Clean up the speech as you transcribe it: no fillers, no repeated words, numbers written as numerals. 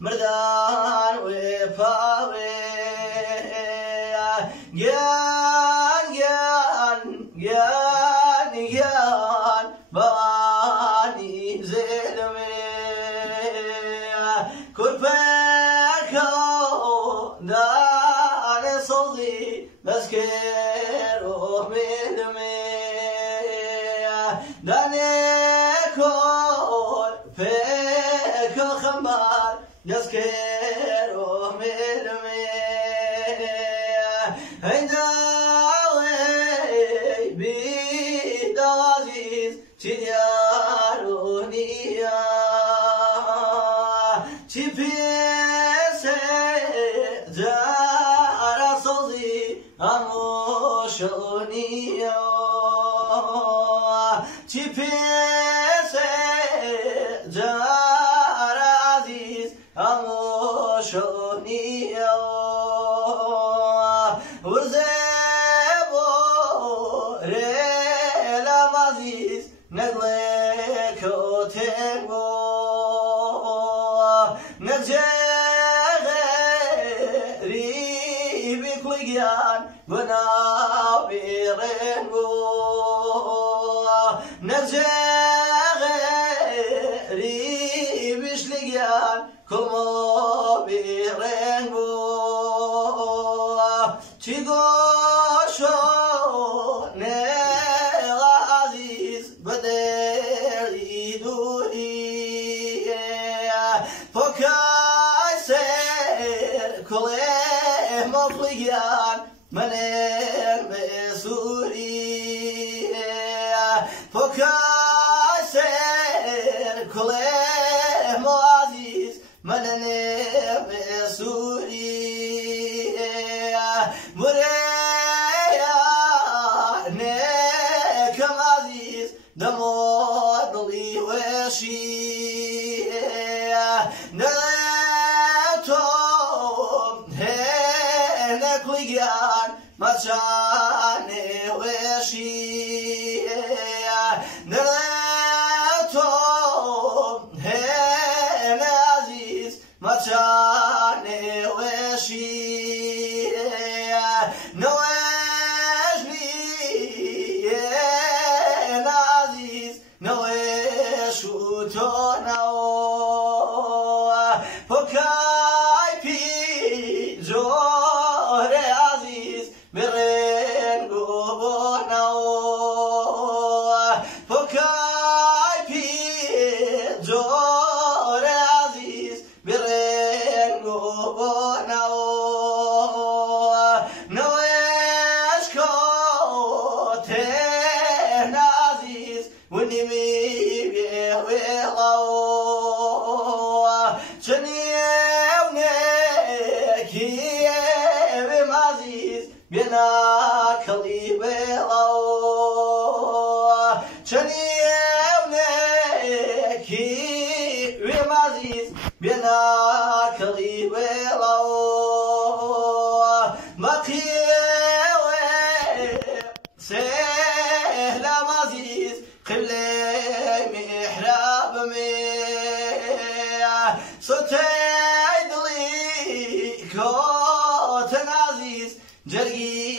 مردان وفاوي جان باني زلمي كل فاكو دار صوزي بسكر ملمي داني كل فاكو خمار يسكر ملمي هيداوي بيدازيز تيارونيا تيبيسي جارا صوزي أموشونيا تيبيسي جارا عزيز أموشونيا ورزيبو ريلا مزيز نقلك وتنبو نجري بكليان ونابيرنبو نجري بشليان كمو بيرنبو تيغوشو نيغا عزيز بدري دوري فكاي سير كله مفليان منين بسوري فكاي سير كله معزيز منين بسوري مريا نيكم عزيز دموضلي وشي نلتم هناك لقيان مجاني وشي نلتم هنا عزيز مجاني وشي نواجني عزيز نواجو توناو فكاي في جور عزيز برنگو بوناو فكاي في جور عزيز برنگو بوناو ونمي بيغلاو شنيونيكي بمعزيز بيناكلي بيغلاو شنيونيكي بمعزيز بيناكلي بيغلاو مقيوي سهل معزيز قبلي محراب مي صوتي دلي كوتن عزيز جرقي